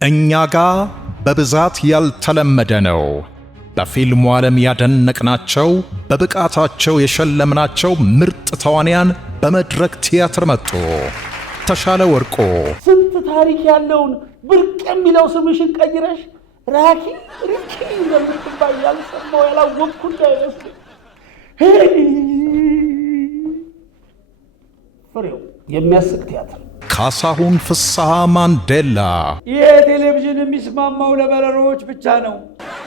እኛ ጋር በብዛት ያልተለመደ ነው። በፊልሙ ዓለም ያደነቅናቸው በብቃታቸው የሸለምናቸው ምርጥ ተዋንያን በመድረክ ቲያትር መጡ። ተሻለ ወርቁ ስንት ታሪክ ያለውን ብርቅ የሚለው ስምሽን ቀይረሽ ራኪ ሪኪ እንደምትባይ ያልሰማው ያላወቅኩ እንዳይመስል። ፍሬው የሚያስቅ ቲያትር። ካሳሁን ፍስሐ ማንዴላ ይህ ቴሌቪዥን የሚስማማው ለበረሮች ብቻ ነው።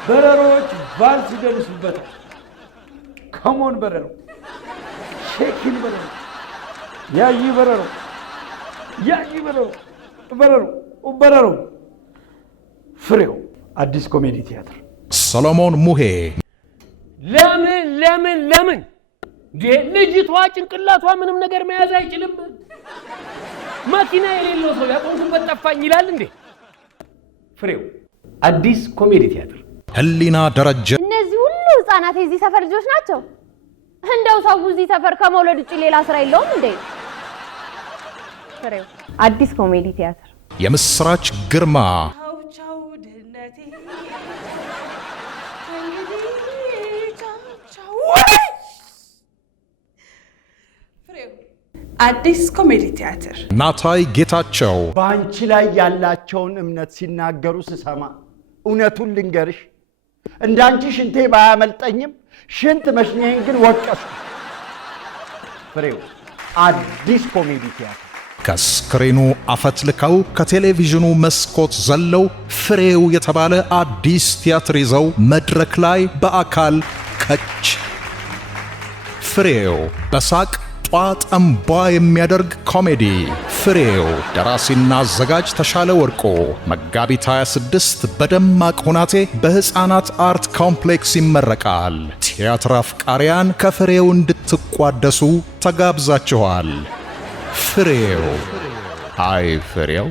በረሮች ቫልስ ይደንሱበታል። ከሞን በረሮ፣ ሼኪን በረሮ፣ ያይ በረሮ፣ ያይ በረሮ፣ በረሮ። ፍሬው አዲስ ኮሜዲ ቲያትር። ሰሎሞን ሙሄ ለምን ልጅቷ ጭንቅላቷ ምንም ነገር መያዝ አይችልም። መኪና የሌለው ሰው ያቆምኩበት ጠፋኝ ይላል እንዴ? ፍሬው አዲስ ኮሜዲ ቲያትር። ህሊና ደረጀ እነዚህ ሁሉ ህፃናት የዚህ ሰፈር ልጆች ናቸው። እንደው ሰው እዚህ ሰፈር ከመውለድ ውጪ ሌላ ስራ የለውም እንዴ? ፍሬው አዲስ ኮሜዲ ቲያትር። የምስራች ግርማ ቻው ድህነቴ ፍሬው አዲስ ኮሜዲ ቲያትር። ናታይ ጌታቸው በአንቺ ላይ ያላቸውን እምነት ሲናገሩ ስሰማ እውነቱን ልንገርሽ፣ እንዳንቺ ሽንቴ ባያመልጠኝም ሽንት መሽኛዬን ግን ወቀሱ። ፍሬው አዲስ ኮሜዲ ቲያትር። ከስክሪኑ አፈትልከው ከቴሌቪዥኑ መስኮት ዘለው ፍሬው የተባለ አዲስ ቲያትር ይዘው መድረክ ላይ በአካል ከች። ፍሬው በሳቅ ጧጠምቧ የሚያደርግ ኮሜዲ። ፍሬው ደራሲና አዘጋጅ ተሻለ ወርቁ። መጋቢት 26 በደማቅ ሁናቴ በሕፃናት አርት ኮምፕሌክስ ይመረቃል። ቲያትር አፍቃሪያን ከፍሬው እንድትቋደሱ ተጋብዛችኋል። ፍሬው አይ ፍሬው